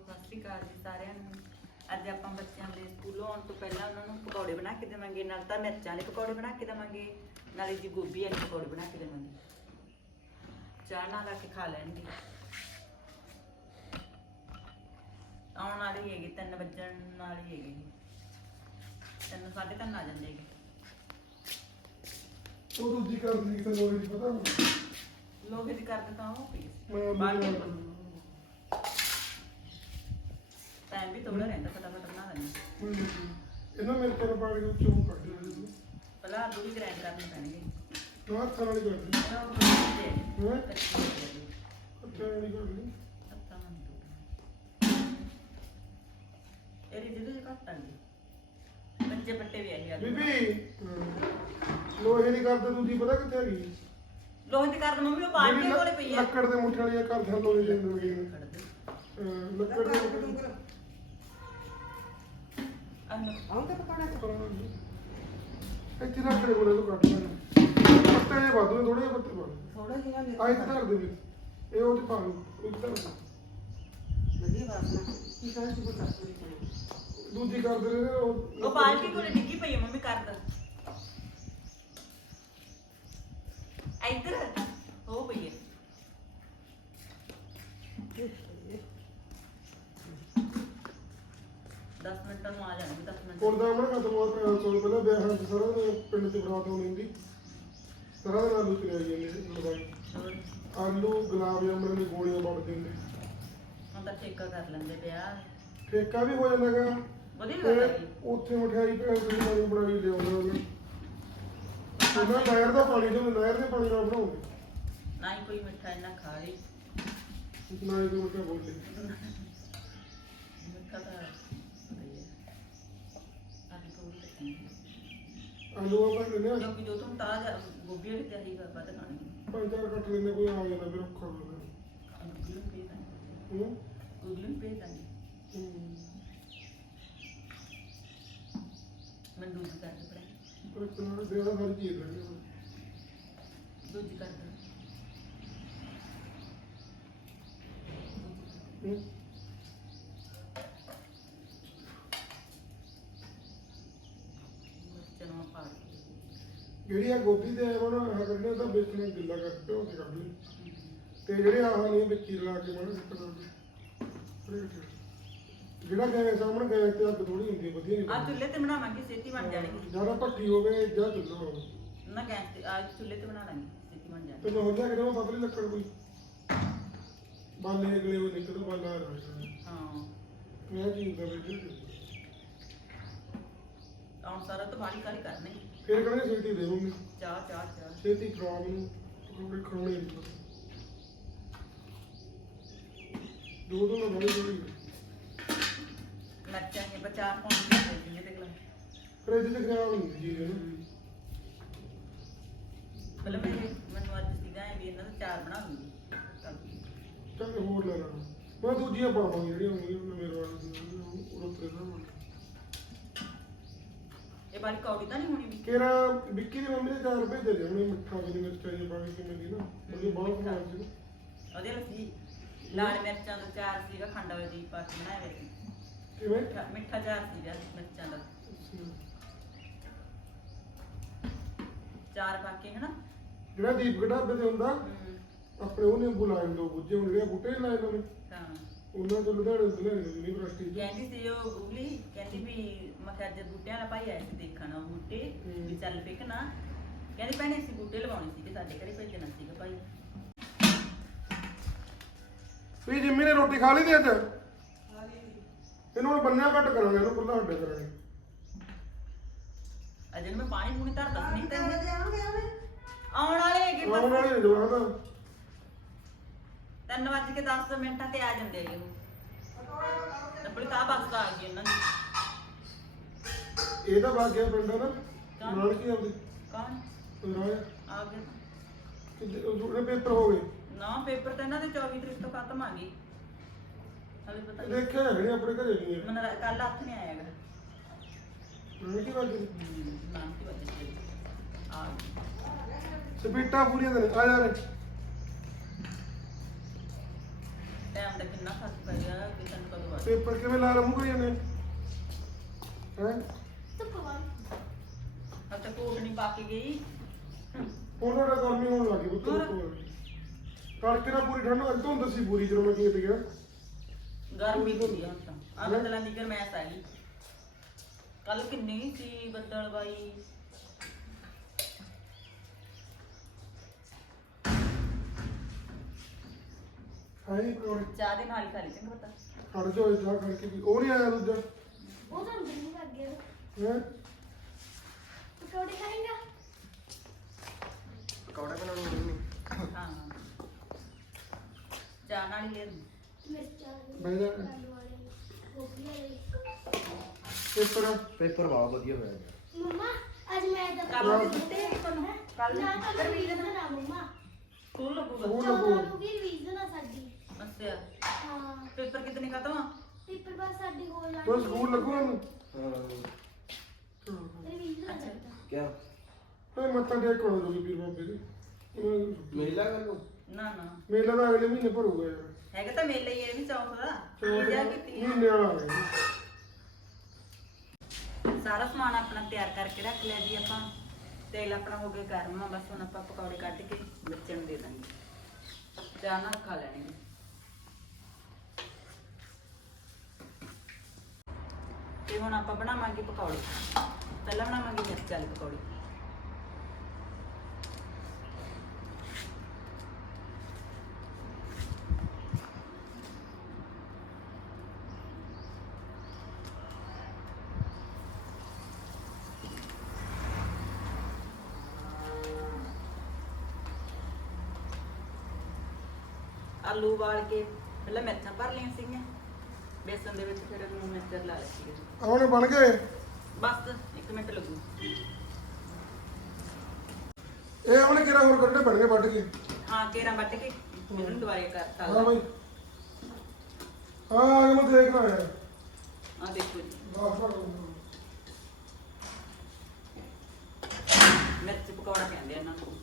ਸਤਿ ਸ਼੍ਰੀ ਅਕਾਲ ਜੀ ਸਾਰਿਆਂ ਨੂੰ। ਅੱਜ ਆਪਾਂ ਬੱਚਿਆਂ ਦੇ ਸਕੂਲੋਂ ਆਉਣ ਤੋਂ ਪਹਿਲਾਂ ਉਹਨਾਂ ਨੂੰ ਪਕੌੜੇ ਬਣਾ ਕੇ ਦੇਵਾਂਗੇ ਨਾਲ ਤਾਂ ਮਿਰਚਾਂ ਵਾਲੇ ਪਕੌੜੇ ਬਣਾ ਕੇ ਦੇਵਾਂਗੇ ਨਾਲੇ ਜੀ ਗੋਭੀ ਵਾਲੇ ਪਕੌੜੇ ਬਣਾ ਕੇ ਦੇਵਾਂਗੇ। ਚਾਹ ਨਾਲ ਆ ਕੇ ਖਾ ਲੈਣਗੇ। ਆਉਣ ਵਾਲੀ ਹੈਗੀ 3 ਵਜਣ ਵਾਲੀ ਹੈਗੀ। ਤਿੰਨ ਸਾਢੇ ਤਿੰਨ ਆ ਜਾਂਦੇ ਹੈਗੇ। ਉਹ ਦੂਜੀ ਕਰ ਕਿਤੇ ਲੋਹੇ ਦੀ ਪਤਾ। ਨਹੀਂ ਲੋਹੇ ਦੀ ਕਰਦੇ ਤਾਂ ਉਹ ਪਈ ਮੈਂ ਬਾਹਰ ਮੈਨੂੰ- ਟਾਈਮ ਵੀ ਥੋੜਾ ਰਹਿੰਦਾ ਫਟਾਫਟ ਬਣਾ ਲੈਂਦੇ ਮੈਨੂੰ- ਇਹਨਾਂ ਮੇਰੇ ਕੋਲ ਪਾਣੀ ਦੇ ਵਿੱਚੋਂ ਕੱਢ ਜੀ। ਪਹਿਲਾਂ ਆਲੂ ਵੀ ਗ੍ਰਾਈਂਡ ਕਰਨੇ ਪੈਣਗੇ। ਨਾ ਹੱਥਾਂ ਨਾਲ ਹੀ ਨੂੰ ਕੱਚੀ ਦੇ? ਕੱਚੀ ਦੇ ਦਿਓ। ਹੱਥਾਂ ਨਾਲ ਹੀ ਲਈ ਹੱਥਾਂ ਨਾਲ ਨਹੀਂ ਟੁੱਟਣਾ। ਇਹਦੀ ਜਿਹਦੇ ਜਿਹੇ ਘੱਟ ਆਂਦੀ। ਬੱਚੇ ਪੱਟੇ ਵੀ ਆਈ ਆਲੂ। ਬੀਬੀ ਹਾਂ। ਲੋਹੇ ਦੀ ਕਰਦੇ ਦੂਜੀ ਪਤਾ ਕਿੱਥੇ ਹੈਗੀ? ਲੋਹੇ ਦੀ ਕਰ ਮੰਮੀ ਉਹ ਬਾਲਟੀ ਜਿਹੜੀ ਕੋਲੇ ਪਈ ਆ। ਲੱਕੜ ਦੇ ਮੁੱਠ ਵਾਲੀਆਂ ਕਰਦੇ ਲੋਹੇ ਦੇ ਅੰਦਰ ਗਏ ਨੇ ਦੇ ਲੱਕੜ ਦੇ ਮੁੱਠ ਆਉਂਦਾ ਪਕਾਣਾ ਤੇ ਇੱਥੇ ਰੱਖ ਦੇ ਕੋਲੇ ਤੋਂ ਕੱਢ ਲੈਣਾ ਪੱਤੇ ਜੇ ਵਾਧੂ ਥੋੜੇ ਜਿਹੇ ਪੱਤੇ ਪਾ ਥੋੜਾ ਜਿਹਾ ਲੈ ਆਈ ਤੇ ਧਰ ਦੇ ਵਿੱਚ ਇਹ ਉਹ ਤੇ ਪਾ ਲਓ 'ਚ ਧਰ ਦੇ। ਵਧੀਆ ਵਾਸਨਾ ਕੀ ਕਹਿੰਦੇ ਸੀ ਬਤਾ ਪੂਰੀ ਕਰੋ ਦੂਜੀ ਕਰਦੇ ਨੇ ਉਹ ਉਹ ਬਾਲਟੀ ਕੋਲੇ ਡਿੱਗੀ ਪਈ ਆ ਮੰਮੀ ਕਰ ਦੇ। ਇੱਧਰ। ਉਹ ਪਈ ਹੈ ਨੂੰ ਆ ਜਾਣਗੇ 10 ਮਿੰਟ। ਹੁਣ ਦਾ ਮੈਂ ਖਤਮ ਹੋ ਗਿਆ ਸੋਲ ਪਹਿਲਾਂ ਵਿਆਹਾਂ ਚ ਸਾਰਾ ਦਿਨ ਪਿੰਡ ਚ ਬਰਾਤ ਹੋਣੀ ਹੁੰਦੀ। ਸਾਰਾ ਦਿਨ ਆਲੂ ਚਲੇ ਜਾਂਦੇ ਲਵਾਈ ਹੋਰ, ਆਲੂ ਗੁਲਾਬ ਜਾਮਣ ਦੀ ਗੋਲੀਆਂ ਬਣ ਦਿੰਦੇ। ਹੁਣ ਤਾਂ ਠੇਕਾ ਕਰ ਲੈਂਦੇ ਪਿਆ ਠੇਕਾ ਵੀ ਹੋ ਜਾਂਦਾ ਹੈਗਾ। ਵਧੀਆ ਗੱਲ ਹੈ ਤੇ ਉੱਥੇ ਮਠਿਆਈ ਭੈਣ ਦੀ ਨਵੀਂ ਬਣਾਈ ਲਿਆਉਂਦੇ ਉਹਨੇ ਉਹਨਾਂ ਨਹਿਰ ਦਾ ਪਾਣੀ ਤੋਂ ਨਹਿਰ ਦੇ ਪਾਣੀ ਨਾਲ ਬਣਾਉਂਦੇ ਨਾ ਹੀ ਕੋਈ ਮਿੱਠਾ ਇੰਨਾ ਖਾ ਲਈ। ਨਾ ਇਹ ਕੋਈ ਬੋਲੇ ਮਿੱਠਾ ਤਾਂ ਪਤਾ ਹੀ ਹੈ ਆਲੂ ਥੋੜੀ ਕੱਟਣੀ ਆਲੂ ਆਪਾਂ ਲੈਨੇ ਆ। ਕਿਉਂਕਿ ਜੋ ਤੁਮ ਤਾਜ਼ਾ ਗੋਭੀ ਵਾਲੀ ਤਿਆਰੀ ਕਰ ਵੱਧ ਖਾਣੀ। ਪੰਜ ਚਾਰ ਕੱਟ ਲੈਨੇ ਕੋਈ ਆ ਜਾਂਦਾ ਫਿਰ ਔਖਾ ਹੋ ਜਾਂਦਾ। ਗੁੱਗਲੀ ਨੂੰ ਭੇਜ ਦਾਂਗੇ। ਹੂੰ? ਗੁੱਗਲੀ ਨੂੰ ਭੇਜ ਦਾਂਗੇ। ਹੂੰ ਮੈਂ ਦੂਜੀ ਕਰ ਦੇ ਪੜਾਈ। ਪਰ ਤਾਂ ਦੇਣਾ ਸਾਰੀ ਚੀਜ਼ ਲੱਗੀ ਦੂਜੀ ਕਰ ਦੇ ਹੂੰ ਮਿਰਚਾਂ ਨੂੰ ਪਾ ਕੇ ਜਿਹੜੀ ਆ ਗੋਭੀ ਤੇ ਉਹਨਾਂ ਆਹ ਕੱਢਣੇ ਤਾਂ ਬੇਸਣ ਗਿੱਲਾ ਕਰਕੇ ਭਿਓ ਕੇ ਕੱਢ ਲਈ। ਤੇ ਜਿਹੜੇ ਆਹ ਨਹੀਂ ਵਿੱਚ ਲਾ ਕੇ ਮਾੜਾ ਸਿੱਟ ਦੋ ਜਿਹੜਾ ਗਏ ਸਾਹਮਣੇ ਗਏ ਤੇ ਅੱਗ ਥੋੜੀ ਹੁੰਦੀ ਹੈ, ਵਧੀਆ ਆ ਨਹੀਂ ਚੁੱਲ੍ਹੇ ਤੇ ਬਣਾਵਾਂਗੇ ਛੇਤੀ ਬਣ ਜਾਣਗੇ ਜ਼ਿਆਦਾ ਭੱਟੀ ਹੋਵੇ ਜਾਂ ਚੁੱਲ੍ਹਾ ਹੋਵੇ। ਨਾ ਗੈਸ ਤੇ ਆ ਚੁੱਲ੍ਹੇ ਤੇ ਬਣਾ ਲਾਂਗੇ ਛੇਤੀ ਬਣ ਤੇ ਜਾਣਗੇ ਮੈਂ ਹੋ ਜਾ ਕਿ ਉਹ ਪਤਲੀ ਲੱਕੜ ਕੋਈ। ਬਾਲੇ ਅਗਲੇ ਉਹ ਨਿਕਲ ਬਾਲਾ ਆ ਰਿਹਾ ਹਾਂ। ਮੈਂ ਚੀਜ਼ ਦਾ ਵਿੱਚ ਹੁਣ ਸਾਰਾ ਤਾਂ ਬਾਲੀ ਕਾਲੀ ਕਰਨੇ। ਫਿਰ ਕਹਿੰਦੇ ਛੇਤੀ ਦੇ ਦੂੰਗੀ। ਚਾਹ ਚਾਹ ਚਾਹ। ਛੇਤੀ ਖਰਾਬ ਨੂੰ ਥੋੜੇ ਖਾਣੇ ਨਹੀਂ। ਦੋ ਦੋ ਨਾ ਬੜੀ ਬੜੀ। ਮਿਰਚਾਂ ਕੇ ਬਚਾਰ ਪਾਉਣ ਦੀ ਇਹਦੇ ਕੋਲ ਫ੍ਰਿਜ ਤੇ ਖਰਾਬ ਨਹੀਂ ਹੁੰਦੀ ਚੀਜ਼ ਨਾ ਪਹਿਲਾਂ ਮੇਰੇ ਮੈਨੂੰ ਅੱਜ ਸੀਗਾ ਵੀ ਇਹਨਾਂ ਦਾ ਚਾਰ ਬਣਾ ਲੂੰਗੀ ਚੱਲ। ਹੋਰ ਲੈ ਲੈਣਾ ਮੈਂ ਦੂਜੀਆਂ ਪਾਵਾਂਗੇ ਜਿਹੜੀਆਂ ਹੋਣਗੀਆਂ ਮੇਰੇ ਵਾਲੇ ਉਹ ਉੱਤੇ ਨਾ ਇਹ ਵਾਲੀ ਕੌੜੀ ਤਾਂ ਨਹੀਂ ਹੋਣੀ ਵੀ? ਕਿਹੜਾ ਵਿੱਕੀ ਦੀ ਮੰਮੀ ਦੇ ਚਾਰ ਭੇਜੇ ਦੇ ਉਹਨੇ ਮਿੱਠਾ ਜਿਹੀ ਮਿਰਚਾਂ ਜਿਹੀ ਪਾ ਕੇ ਦੀ ਨਾ। ਉਹਦੀ ਬਹੁਤ ਖਵਾਈ ਸੀ। ਉਹਦੇ ਲੱਸੀ ਲਾਲ ਮਿਰਚਾਂ ਦਾ ਚਾਰ ਸੀਗਾ ਖੰਡ ਵਾਲੀ ਦੀ ਪਾ ਕੇ ਬਣਾਇਆ ਹੋਇਆ ਸੀ। ਕਿਵੇਂ? ਮਿੱਠਾ ਮਿੱਠਾ ਚਾਰ ਸੀਗਾ ਮਿਰਚਾਂ ਦਾ। ਚਾਰ ਪਾ ਕੇ ਹਨਾ? ਜਿਹੜਾ ਦੀਪ ਢਾਬੇ ਤੇ ਹੁੰਦਾ ਹਮ, ਆਪਣੇ ਉਹਨੇ ਬੁਲਾਏ ਦੋ ਬੁੱਝੇ ਹੁਣ ਜਿਹੜੇ ਬੂਟੇ ਲਾਏ ਉਹਨਾਂ ਨੇ ਤਾਂ ਉਹਨਾਂ ਤੋਂ ਲੁਧਿਆਣੇ ਤੋਂ ਲੈਣੇ ਯੂਨੀਵਰਸਿਟੀ ਕਹਿੰਦੀ ਸੀ ਉਹ ਗੁਗਲੀ ਕਹਿੰਦੀ ਵੀ ਮੈਂ ਕਿਹਾ ਅੱਜ ਬੂਟਿਆਂ ਵਾਲਾ ਭਾਈ ਆਇਆ ਸੀ ਦੇਖਣ ਉਹ ਬੂਟੇ। ਵੀ ਚੱਲ ਪਿਕ ਨਾ। ਕਹਿੰਦੀ ਭੈਣੇ ਅਸੀਂ ਬੂਟੇ ਲਵਾਉਣੇ ਸੀਗੇ ਸਾਡੇ ਘਰੇ ਭੇਜਣਾ ਸੀਗਾ ਭਾਈ। ਵੀ ਜਿੰਮੀ ਨੇ ਰੋਟੀ ਖਾ ਲਈ ਤੇ ਅੱਜ? ਇਹਨੂੰ ਹੁਣ ਬੰਨਿਆ ਘੱਟ ਕਰਾਂਗੇ ਇਹਨੂੰ ਖੁੱਲਾ ਹੱਡੇ ਕਰਾਂਗੇ ਅਜੇ ਮੈਂ ਪਾਣੀ ਪੂਣੀ ਧਰਦਾ ਸੀ ਨਹੀਂ। ਤੇ ਆਉਣ ਵਾਲੇ ਹੈਗੇ ਆਉਣ ਵਾਲੀ ਜਵਾਨ ਦਾ ਤਿੰਨ ਵੱਜ ਕੇ 10 ਮਿੰਟਾਂ ਤੇ ਆ ਜਾਂਦੇ ਉਹ। ਤਾਂ ਆ ਗਈ ਦੀ। ਇਹ ਤਾਂ ਬਾਗ ਗਿਆ ਪਿੰਡ ਨਾ। ਕੌਣ? ਨਾਲ ਕੀ ਆਉਂਦੇ ਕੌਣ ਰਾਏ ਆ ਗਏ ਉਹਦੇ ਪੇਪਰ ਹੋ ਗਏ। ਨਾ ਪੇਪਰ ਤਾਂ ਇਹਨਾਂ ਦੇ 24 ਤਰੀਕ ਤੋਂ ਖਤਮ ਆ ਗਈ ਹਲੇ ਪਤਾ ਨਹੀਂ। ਦੇਖਿਆ ਹੈਗੇ ਆਪਣੇ ਘਰੇ ਨਹੀਂ ਹੈ। ਮਨ ਕੱਲ ਹੱਥ ਨਹੀਂ ਆਇਆ ਹੈਗਾ। ਨਹੀਂ ਕੀ ਬਾਤ ਨਾਮ ਕੀ ਵਜ੍ਹਾ ਸੀ ਆ ਗਈ। ਸਪੀਟਾ ਪੂਰੀਆਂ ਦੇ ਆ ਜਾ ਰੇ ਟਾਈਮ ਦਾ ਕਿੰਨਾ ਫ਼ਰਕ ਪੈ ਗਿਆ ਕਿ ਤੈਨੂੰ ਕਦੋਂ ਪੇਪਰ ਕਿਵੇਂ ਲਾ ਰਮੂ ਕਰੀ ਜਾਂਦੇ ਹੈ? ਹਲ ਤੱਕ ਕੋਟ ਨਹੀਂ ਪਾ ਕੇ ਗਈ। ਉਹਨਾਂ ਦਾ ਗਰਮੀ ਹੋਣ ਲੱਗੀ ਪੁੱਤ ਤੜਕੇ ਨਾਲ ਪੂਰੀ ਠੰਡ ਅੱਜ ਧੁੰਦ ਸੀ ਪੂਰੀ ਜਦੋਂ ਮੈਂ ਖੇਤ ਗਿਆ। ਗਰਮੀ ਹੁੰਦੀ ਆ ਤਾਂ ਆ ਬੱਦਲਾਂ ਦੀ ਗਰਮੈਸ਼ ਆ ਗਈ। ਕੱਲ ਕਿੰਨੀ ਸੀ ਬੱਦਲ ਬਾਈ ਹਾਂ ਜੀ ਪਕੌੜੇ ਚਾਹ ਦੇ ਨਾਲ ਹੀ ਖਾ ਲਈ ਚੰਗਾ ਪਤਾ। ਖੜ ਜਾ ਹੋਏ ਚਾਹ ਖੜ ਕੇ ਪੀ ਉਹ ਨਹੀਂ ਆਇਆ ਦੂਜਾ? ਉਹ ਤਾਂ ਅੰਦਰ ਨਹੀਂ ਲੱਗ ਗਿਆ। ਹੈ? ਪਕੌੜੇ ਖਾਏਗਾ? ਪਕੌੜੇ ਬਣਾਉਣੇ ਮੰਮੀ ਹਾਂ। ਚਾਹ ਨਾਲ ਹੀ ਲੈ ਲੂੰ। ਮਿਰਚਾਂ ਬਹਿ ਜਾ। ਆਲੂ ਵਾਲੇ ਗੋਭੀ ਵਾਲੇ। ਪੇਪਰ? ਪੇਪਰ ਬਹੁਤ ਵਧੀਆ ਹੋਇਆ ਜੀ। ਮੰਮਾ ਅੱਜ ਮੈਂ ਤਾਂ ਕੱਲ ਦੇ ਦਿੱਤੇ ਤੁਹਾਨੂੰ ਕੱਲ ਨਾ। ਤਾਂ ਰਿਵੀਜ਼ਨ ਆ ਮੰਮਾ। ਸਕੂਲ ਲੱਗੂਗਾ ਸਕੂਲ ਚੌਦਾਂ ਲੱਗੂ ਨੂੰ ਵੀ ਰਿਵੀਜ਼ਨ ਆ ਸਾਡੀ। ਅੱਛਾ। ਹਾਂ। ਪੇਪਰ ਕਿਤਨੇ ਖਤਮ ਆ? ਪੇਪਰ ਬਸ ਸਾਡੀ ਹੋ ਜਾਣੀ ਤੋ ਸਕੂਲ ਲੱਗੂ ਇਹਨੂੰ। ਹਾਂ। ਰਿਵੀਜ਼ਨ ਆ ਸਾਡਾ। ਕਿਆ? ਹਾਂ ਮੱਥਾ ਟੇਕ ਕੋਣ ਜੋ ਪੀਰ ਬਾਬੇ ਦੇ। ਉਹਨਾਂ ਨੂੰ ਮੇਲਾ ਕਰ ਲਓ ਨਾ ਨਾ। ਮੇਲਾ ਤਾਂ ਅਗਲੇ ਮਹੀਨੇ ਭਰੂਗਾ ਯਾਰ। ਹੈਗਾ ਤਾਂ ਮੇਲੇ ਹੀ ਇਹ ਵੀ ਚੌਂਕ ਦਾ। ਚੌਥ ਇਹ ਜਾ ਕੀਤੀ ਆ। ਮਹੀਨੇ ਵਾਲਾ ਆ ਗਿਆ ਸਾਰਾ ਸਮਾਨ ਆਪਣਾ ਤਿਆਰ ਕਰਕੇ ਰੱਖ ਲਿਆ ਜੀ ਆਪਾਂ। ਤੇਲ ਆਪਣਾ ਹੋ ਗਿਆ ਗਰਮ ਆ ਬਸ ਹੁਣ ਆਪਾਂ ਪਕੌੜੇ ਕੱਢ ਕੇ ਬੱਚਿਆਂ ਨੂੰ ਦੇ ਦਾਂਗੇ। ਚਾਹ ਨਾਲ ਖਾ ਲੈਣਗੇ ਤੇ ਹੁਣ ਆਪਾਂ ਬਣਾਵਾਂਗੇ ਪਕੌੜੇ। ਪਹਿਲਾਂ ਬਣਾਵਾਂਗੇ ਮਿਰਚ ਵਾਲੇ ਪਕੌੜੇ। ਆਲੂ ਉਬਾਲ ਕੇ ਪਹਿਲਾਂ ਮਿਰਚਾਂ ਭਰ ਲਈਆਂ ਸੀਗੀਆਂ ਬੇਸਨ ਦੇ ਵਿੱਚ ਫਿਰ ਨੂੰ ਮਿਰਚ ਲਾ ਲਈ ਸੀ ਆਉਣੇ ਬਣ ਗਏ? ਬਸ 1 ਮਿੰਟ ਲੱਗੂ। ਇਹ ਆਉਣੇ ਕਿਹੜਾ ਹੋਰ ਕੱਢੇ ਬਣ ਗਏ ਵੱਢ ਕੇ? ਹਾਂ ਕੇਰਾਂ ਵੱਟ ਕੇ ਇਹਨੂੰ ਦੁਬਾਰੇ ਕਰ ਤਾ ਹਾਂ ਬਾਈ। ਹਾਂ ਇਹ ਮੈਂ ਦੇਖਣਾ ਯਾਰ ਆ ਦੇਖੋ ਜੀ। ਵਾਹ ਵਾਹ। ਮਿਰਚ ਪਕੌੜਾ ਕਹਿੰਦੇ ਆ ਇਹਨਾਂ ਨੂੰ।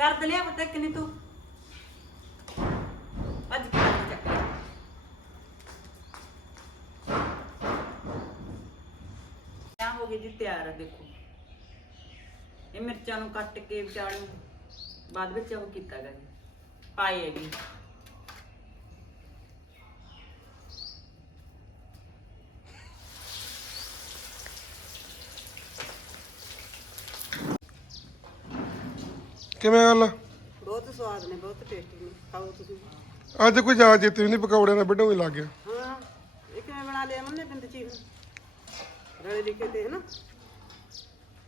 ਕਰ ਦੇ ਲਿਆ ਪਤਾ, ਕਿੰਨੀ ਤੂੰ? ਅੱਜ ਕੀ ਕਰਨਾ ਆ ਹੋ ਗਈ ਜੀ ਤਿਆਰ ਆ, ਦੇਖੋ। ਇਹ ਮਿਰਚਾਂ ਨੂੰ ਕੱਟ ਕੇ, ਵਿਚਾਲੂ ਬਾਅਦ ਵਿੱਚ ਉਹ ਕੀਤਾ ਗਾ ਜੀ। ਪਾਏ ਹੈਗੇ ਕਿਵੇਂ ਗੱਲ? ਬਹੁਤ ਸਵਾਦ ਨੇ ਬਹੁਤ ਟੇਸਟੀ ਨੇ ਖਾਓ ਤੁਸੀਂ। ਅੱਜ ਕੋਈ ਜਾ ਜਿੱਤੇ ਨਹੀਂ ਪਕੌੜਿਆਂ ਨਾਲ ਵੱਢੋਂ ਹੀ ਲੱਗ ਗਿਆ। ਹਾਂ ਇਹ ਕਿਵੇਂ ਬਣਾ ਲਿਆ ਮੰਨੇ ਬਿੰਦ ਚੀਜ਼ ਰਲੇ ਲਿਖੇ ਤੇ ਹਨਾ?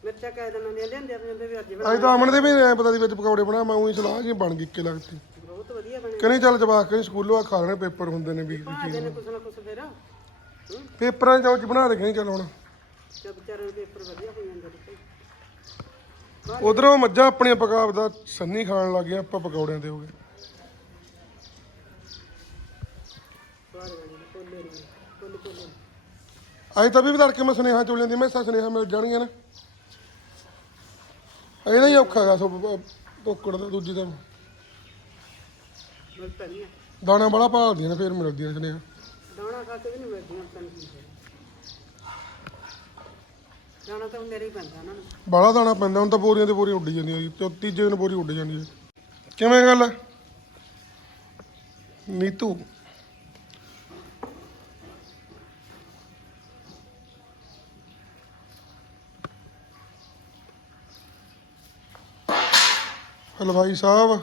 ਮਿਰਚਾਂ ਕਹਿ ਦੇਣਾ ਨੇ ਲਿਆਂਦੇ ਜਾਂਦੇ ਵੀ ਅੱਜ ਅੱਜ ਤਾਂ ਅਮਨ ਦੇ ਵੀ ਐ ਪਤਾ ਦੀ ਵਿੱਚ ਪਕੌੜੇ ਬਣਾ ਮੈਂ ਉਹੀ ਸਲਾਹ ਜੀ ਬਣ ਗਈ ਇੱਕੇ ਲੱਗਦੀ ਬਹੁਤ ਵਧੀਆ ਬਣੇ ਕਹਿੰਦੇ ਚੱਲ ਜਵਾਕ ਕਹਿੰਦੇ ਸਕੂਲੋਂ ਆ ਖਾ ਲੈਣੇ ਪੇਪਰ ਹੁੰਦੇ ਨੇ ਵੀ ਬਣਾ ਦੇ ਨੇ ਕੁਛ ਨਾ ਕੁਛ ਫਿਰ। ਪੇਪਰਾਂ ਚ ਉਹ ਚ ਬਣਾ ਦੇ ਕਹਿੰਦੇ ਚੱਲ ਹੁਣ। ਦੇ ਪੇਪਰ ਵਧੀਆ ਹੋ ਜਾਂਦੇ ਨੇ। ਉਧਰੋਂ ਮੱਝਾਂ ਆਪਣੀਆਂ ਪਕਾਵ ਦਾ ਸੰਨੀ ਖਾਣ ਲੱਗ ਗਿਆ ਆਪਾਂ ਪਕੌੜਿਆਂ ਦੇ ਹੋ ਗਏ। ਅੱਜ ਤਾਂ ਵੀ ਤੜਕੇ ਮੈਂ ਸੁਨੇਹਾ ਚੋਲਿਆਂ ਦੀ ਮੈਸਾਂ ਸੁਨੇਹਾ ਮਿਲ ਜਾਣਗੀਆਂ ਨਾ। ਇਹਦਾ ਹੀ ਔਖਾ ਗਾ ਸੋ ਟੋਕੜ ਦਾ ਦੂਜੀ ਦਾ। ਦਾਣਾ ਬੜਾ ਭਾਲਦੀਆਂ ਨੇ ਫੇਰ ਮਿਲਦੀਆਂ ਸੁਨੇਹਾ। ਦਾਣਾ ਖਾ ਕੇ ਵੀ ਨਹੀਂ ਮਿਲਦੀਆਂ ਕੀ ਹੈ ਦਾਣਾ ਤਾਂ ਮੇਰੇ ਹੀ ਪੈਂਦਾ ਉਹਨਾਂ ਨੂੰ। ਬਾਲਾ ਦਾਣਾ ਪੈਂਦਾ, ਹੁਣ ਤਾਂ ਬੋਰੀਆਂ ਤੇ ਬੋਰੀ ਉੱਡ ਜਾਂਦੀ ਹੈ ਚੌ ਤੀਜੇ ਦਿਨ ਬੋਰੀ ਉੱਡ ਜਾਂਦੀ ਹੈ ਕਿਵੇਂ ਗੱਲ? ਨੀਤੂ। ਹਲਵਾਈ ਸਾਹਿਬ,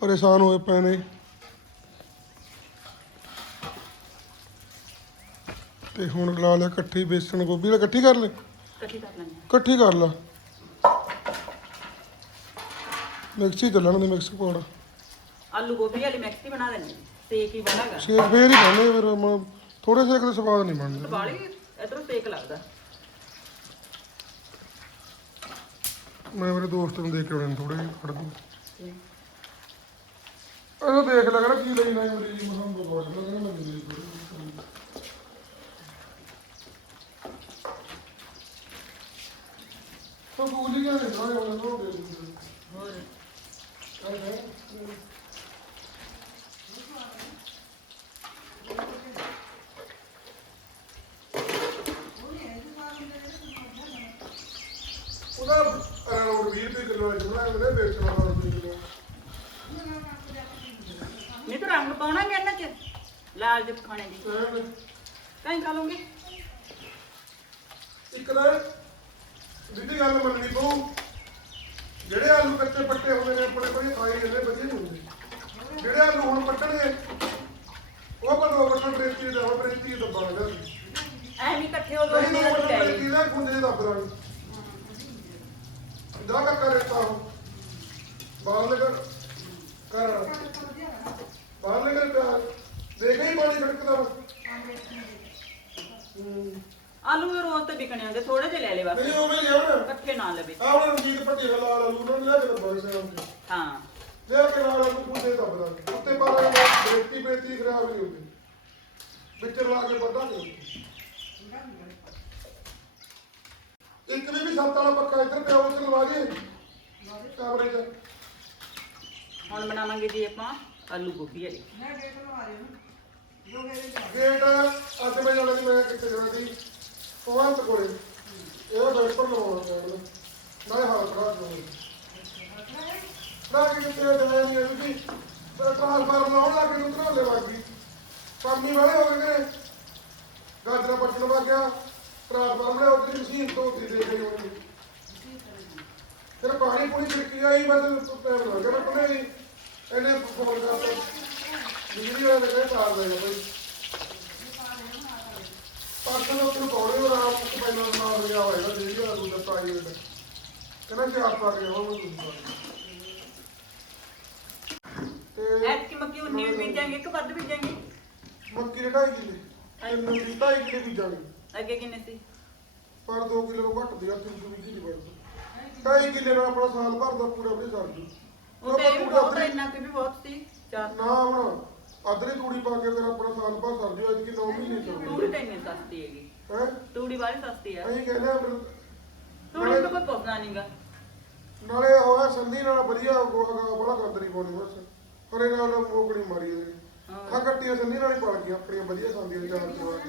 ਪਰੇਸ਼ਾਨ ਹੋਏ ਪਏ ਨੇ। ਤੇ ਹੁਣ ਲਾ ਲਿਆ ਇਕੱਠੀ ਬੇਸਣ ਗੋਭੀ ਦਾ ਇਕੱਠੀ ਕਰ ਲੈ ਇਕੱਠੀ ਕਰ ਲੈਂਦੇ ਹਾਂ। ਇਕੱਠੀ ਕਰ ਲਾ। ਮਿਕਸੀ ਚੱਲਣ ਦੇ ਮਿਕਸ ਪਕੌੜਾ। ਆਲੂ ਗੋਭੀ ਵਾਲੀ ਮਿਕਸ ਹੀ ਬਣਾ ਦਿੰਦੇ ਸੇਕ ਹੀ ਬਣਾਗਾ। ਸ਼ੇਕ ਫੇਰ ਹੀ ਪਾਉਂਦੇ ਫਿਰ ਮ- ਥੋੜੇ ਸੇਕ ਦਾ ਸਵਾਦ ਨਹੀਂ ਬਣਦਾ। ਬਾਲੀ ਇਧਰੋਂ ਸੇਕ ਲੱਗਦਾ। ਮੈਂ ਮੇਰੇ ਦੋਸਤ ਨੂੰ ਦੇ ਕੇ ਆਉਣੇ ਥੋੜੇ ਜਿਹੇ ਫੜ ਦੂੰ ਇਹਦਾ ਦੇਖ ਲੈ ਕਹਿੰਦਾ ਕੀ ਲਈ ਨਾ ਅੰਗਰੇਜ਼ੀ ਮਸਾਂ ਬੋਲ ਰਿਹਾ ਕਹਿੰਦਾ ਮੈਂ ਅੰਗਰੇਜ਼ੀ ਥੋੜੀ ਤਾਂ ਬੋਲੀ ਨਹੀਂ ਨਾ ਉਹਨਾਂ ਨੂੰ ਦੇ ਦੂੰ ਹੋਰ ਹਾਂ ਉਹਦਾ ਅਰਾਊਂਡ 20 ਰੁਪਏ ਕਿਲੋ ਹੈ ਜਿਹੜਾ ਉਹਨੇ ਵੇਚਣਾ 10 ਰੁਪਏ ਕਿਲੋ। ਨਹੀਂ ਤਾਂ ਰੰਗ ਪਾਉਣਾ ਕਿ ਇਹਨਾਂ ਚ ਲਾਲ ਜਿਹਾ ਖਾਣੇ ਦੀ। ਐਨ ਕਹੀਂ ਖਾ ਲਓਗੇ। ਇੱਕ ਤਾਂ ਦਿੱਦੀ ਗੱਲ ਮੰਨਣੀ ਪਊ। ਜਿਹੜੇ ਆਲੂ ਕੱਚੇ ਪੱਟੇ ਹੁੰਦੇ ਨੇ ਆਪਣੇ ਕੋਲ ਖਾਈ ਜਾਂਦੇ ਵਧੀਆ ਨਹੀਂ ਹੁੰਦੇ। ਜਿਹੜੇ ਆਲੂ ਹੁਣ ਪੱਟਣਗੇ ਉਹ ਬਦੋ ਬਟਨ ਬ੍ਰੇਕੀ ਦਾ ਬ੍ਰੇਕੀ ਦਾ ਬਣ ਐਵੇਂ ਹੀ ਇਕੱਠੇ ਹੋ ਗਏ ਨਹੀਂ ਉਹ ਦਾ ਖੁੰਦੇ ਦਾ ਬਰਾਂ ਦਾ ਕਾ ਕਰੇਤਾ ਹੋ ਬਾਹਰ ਲਗਾ ਕਰ ਬਾਹਰ ਲਗਾ ਪਿਆਰ ਦੇਖੇ ਹੀ ਪਾਣੀ ਛੜਕਦਾ ਆਲੂ ਰੋਜ਼ ਤੇ ਵਿਕਣੇ ਹੁੰਦੇ ਥੋੜੇ ਲੈ ਲੈ ਬਸ। ਨਹੀਂ ਉਹ ਮੈਂ ਲਿਆ ਨਾ। ਇਕੱਠੇ ਨਾ ਲਵੇ। ਆਹ ਹੁਣ ਰਣਜੀਤ ਭੱਟੀ ਦਾ ਲਾਲ ਆਲੂ ਉਹਨਾਂ ਨੇ ਲਿਆ ਕੇ ਬੜੇ ਸੇ ਹਾਂ। ਲਿਆ ਕੇ ਲਾਲ ਆਲੂ ਪੁੱਛੇ ਤਾਂ ਬੜਾ ਉੱਤੇ ਪਰ ਬੇਟੀ ਬੇਟੀ ਖਰਾਬ ਨਹੀਂ ਹੁੰਦੀ ਵਿੱਚ ਲਾ ਕੇ ਵੱਧਾ ਨਹੀਂ ਇੱਕ ਵੀ ਵੀ ਸੱਤ ਵਾਲਾ ਪੱਕਾ ਇੱਧਰ ਪਿਆ ਉਹ ਲਵਾ ਦਈਏ ਕਮਰੇ 'ਚ। ਹੁਣ ਬਣਾਵਾਂਗੇ ਜੀ ਆਪਾਂ ਆਲੂ ਗੋਭੀ ਵਾਲੀ। ਗੇਟ ਅੱਜ ਮੈਂ ਜਾਣਾ ਸੀ ਮੈਂ ਕਿੱਥੇ ਜਾਣਾ ਸੀ ਪਵੰਤ ਕੋਲੇ ਇਹ ਬੈਠ ਲਵਾਉਣਾ ਚਾਹੀਦਾ ਮੈਂ ਹਾਲ ਖੜਾ ਕਰਾਂ ਨਾ ਕਿ ਕਿਤੇ ਜਾਇਆ ਨਹੀਂ ਅਸੀਂ ਟ੍ਰਾਂਸਫਾਰਮਰ ਲਾਉਣ ਲੱਗੇ ਨੂੰ ਉਤਰੋਂ ਲੈ ਵਾਗੀ ਕੰਮ ਹੀ ਵਾਲੇ ਹੋ ਗਏ ਨੇ ਗਾਜਰਾ ਪੱਟਣ ਵਾ ਗਿਆ ਟ੍ਰਾਂਸਫਾਰਮਰ ਉਹਦੀ ਮਸ਼ੀਨ ਤੋਂ ਉੱਤੇ ਦੇ ਗਈ ਉਹਨੇ ਫਿਰ ਪਾਣੀ ਪੂਣੀ ਛਿੜਕੀ ਆਈ ਮੈਂ ਇਹਨੇ ਫੋਨ ਕਰਤਾ ਬਿਜਲੀ ਵਾਲੇ ਤਾਰ ਦੇ ਹੋ ਰਾਮ ਨੂੰ ਪਹਿਲਾਂ ਨਾਲ ਵਾਲਾ ਦੂਜਾ ਕਹਿੰਦਾ ਕੇ ਤੇ ਐਤਕੀ ਮੱਕੀ ਉਨੀ ਵੀ ਬੀਜਾਂਗੇ ਕਿ ਵੱਧ ਬੀਜਾਂਗੇ? ਮੱਕੀ ਦੇ ਢਾਈ ਕਿੱਲੇ। ਦੀ ਢਾਈ ਕਿੱਲੇ ਬੀਜਾਂਗੇ। ਅੱਗੇ ਕਿੰਨੇ ਸੀ? ਪਰ 2 ਕਿੱਲੇ ਘੱਟ ਦੀ ਆ 320 ਕਿੱਲੇ ਬਣਦਾ ਢਾਈ ਕਿੱਲੇ ਨਾਲ ਆਪਣਾ ਸਾਲ ਭਰ ਦਾ ਪੂਰਾ ਵੀ ਸਰ ਜੂ ਉਹ ਤੇ ਇਹ ਵੀ ਬਹੁਤ ਆ, ਇੰਨਾ ਕਿ ਵੀ ਬਹੁਤ ਸੀ ਚਾਰ ਨਾ ਹੁਣ ਅਦਰੀ ਤੂੜੀ ਪਾ ਕੇ ਅਗਰ ਆਪਣਾ ਸਾਲ ਭਰ ਸਰ ਜੂ ਅੱਜ ਕਿ 9 ਮਹੀਨੇ ਤੂੜੀ ਚੱਲੂ ਤਾਂ ਇੰਨੀ ਸਸਤੀ ਹੈਗੀ। ਹੈ? ਤੂੜੀ ਵਾਲੀ ਸਸਤੀ ਆ। ਅਸੀਂ ਕਹਿੰਦੇ ਆ ਫਿਰ ਤੂੜੀ ਤਾਂ ਕੋਈ ਪੁੱਛਦਾ ਨਹੀਂਗਾ ਨਾਲੇ ਹੋਇਆ ਸੰਧੀ ਨਾਲ ਵਧੀਆ ਗੋਹਾ ਬੜਾ ਗੰਦ ਨਹੀਂ ਪਾਉਣੀ ਬਸ। ਪਰ ਇਹਨਾਂ ਨਾਲ ਮੋਕੜੀ ਮਾਰੀ ਇਹਦੇ ਆ ਕੱਟੀਆਂ ਸੰਧੀ ਨਾਲ ਹੀ ਪੜ ਗਈਆਂ ਆਪਣੀਆਂ ਵਧੀਆ ਸੰਦੀਆਂ ਚਾਰ ਚਵਾਰ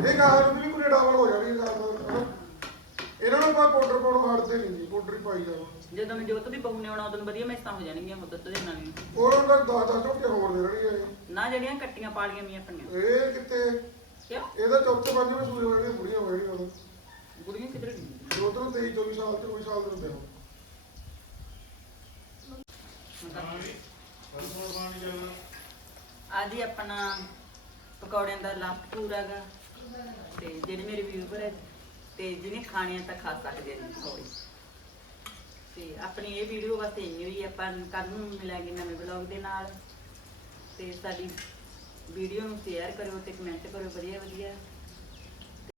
ਇਹ ਨੂੰ ਵੀ ਪੂਰੇ ਡਬਲ ਹੋ ਜਾਣੀ ਹਨਾ ਇਹਨਾਂ ਨੂੰ ਆਪਾਂ ਪਾਊਡਰ ਪਾਉਣ ਹਟਦੇ ਨਹੀਂ ਜੀ ਪਾਊਡਰ ਹੀ ਪਾਈ ਜਾਵਾਂ ਜਦੋਂ ਮੈਂ ਜੋਤ ਦੀ ਬਹੂ ਨੇ ਆਉਣਾ ਉਦੋਂ ਵਧੀਆ ਮੈਸਾਂ ਹੋ ਜਾਣਗੀਆਂ ਹੁਣ ਦੁੱਧ ਦੇ ਨਾਲ ਵੀ ਉਹਨਾਂ ਦਾ 10 10 ਝੋਟੀਆਂ ਹੋਰ ਦੇ ਰਣੀਆਂ ਨਾ ਜਿਹੜੀਆਂ ਕੱਟੀਆਂ ਪਾਲੀਆਂ ਮੀਆਂ ਆਪਣੀਆਂ। ਇਹ ਕਿਤੇ ਕਿਉਂ? ਇਹਦਾ ਚੌਥੇ ਪੰਜਵੇਂ ਸੂਏ ਜਾਣੀਆਂ ਬੁੜੀਆਂ ਹੋ ਉਦੋਂ ਗੁੜੀਆਂ ਕਿਧਰ ਗਈਆਂ? ਜੋ ਤੋਂ 23 24 ਸਾਲ ਤੇ 24 ਸਾਲ ਦੇ ਹੁੰਦੇ ਹੋ ਆਦੀ ਆਪਣਾ ਪਕੌੜਿਆਂ ਦਾ ਲਾਭ ਪੂਰਾ ਗਾ ਤੇ ਜਿਹੜੇ ਮੇਰੇ ਵੀਵਰ ਹੈ ਤੇ ਜਿਹਨੇ ਖਾਣੇ ਆ ਤਾਂ ਖਾ ਸਕਦੇ ਨੇ ਪਕੌੜੇ ਤੇ ਆਪਣੀ ਇਹ ਵੀਡੀਓ ਬਸ ਇੰਨੀ ਹੋਈ, ਆਪਾਂ ਕੱਲ ਨੂੰ ਮਿਲਾਂਗੇ ਨਵੇਂ ਬਲੌਗ ਦੇ ਨਾਲ। ਤੇ ਸਾਡੀ ਵੀਡੀਓ ਨੂੰ ਸ਼ੇਅਰ ਕਰਿਓ ਤੇ ਕਮੈਂਟ ਕਰਿਓ ਵਧੀਆ ਵਧੀਆ